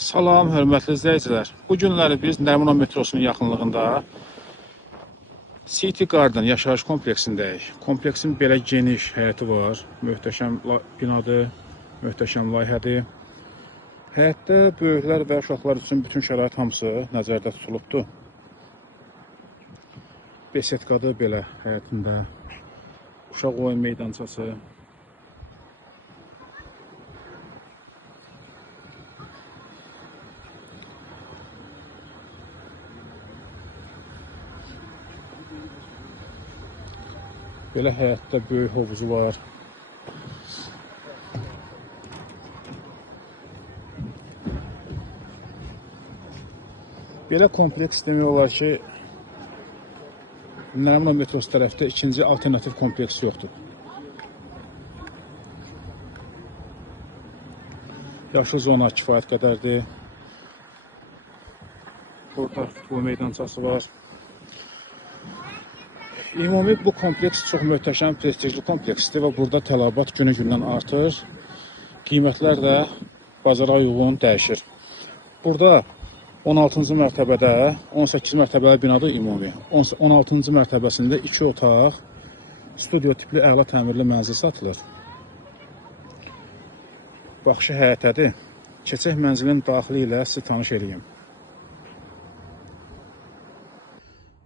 Salam, hörmətli izləyicilər. Bu günləri biz Nərimanov metrosunun yaxınlığında City Garden yaşayış kompleksindəyik. Kompleksin belə geniş həyəti var. Möhtəşəm binadır, möhtəşəm layihədir. Həyətdə böyüklər və uşaqlar üçün bütün şərait hamısı nəzərdə tutulubdur. Besetkadır belə həyətində. Uşaq oyun meydançası. Belə həyətdə böyük hovuzu var. Belə kompleks demək olar ki, Nərimanov metrosu tərəfdə ikinci alternativ kompleks yoxdur. Yaşıl zona kifayət qədərdir. Burada futbol meydançası var. Ümumi bu kompleks çox möhtəşəm, prestijli kompleksdir və burada tələbat günü-gündən artır. Qiymətlər də bazara uyğun dəyişir. Burada 16-cı mərtəbədə 18 mərtəbəli binadır ümumi. 16-cı mərtəbəsində 2 otaq, studio tipli əla təmirli mənzil satılır. Baxışı həyətədir. Keçək mənzilin daxili ilə sizi tanış edeyim.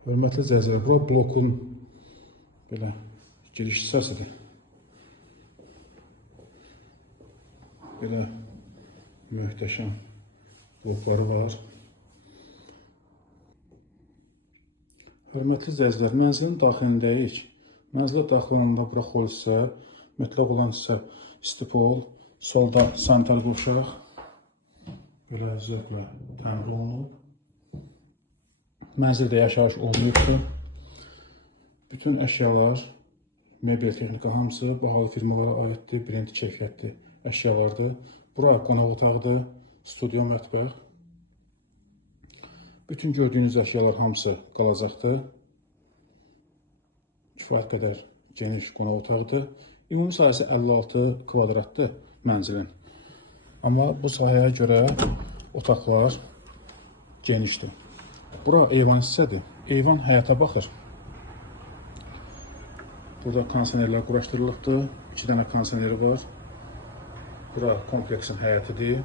Hörmətli izləyicilər, bura blokun belə giriş hissəsidir. Belə möhtəşəm blokları var. Hörmətli izləyicilər, mənzilin daxilindəyik. Mənzilə daxil olanda bura xol hissə, mütləq olan hissə stipol, solda sanitar qovşaq. Belə zövqlə təmir olunub. Mənzildə yaşayış olmayıbdır. Bütün əşyalar, mebel texnika hamısı bahalı firmalara aiddir, birinci keyfiyyətli əşyalardır. Bura qonaq otağıdır, studio mətbəx. Bütün gördüyünüz əşyalar hamısı qalacaqdır. Kifayət qədər geniş qonaq otağıdır. Ümumi sahəsi 56 kvadratdır mənzilin. Amma bu sahəyə görə otaqlar genişdir. Bura eyvan hissədir. Eyvan həyata baxır. Burada kondisionerlər quraşdırılıbdır. 2 dənə kondisioneri var. Bura kompleksin həyətidir.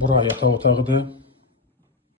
Bura yataq otağıdır.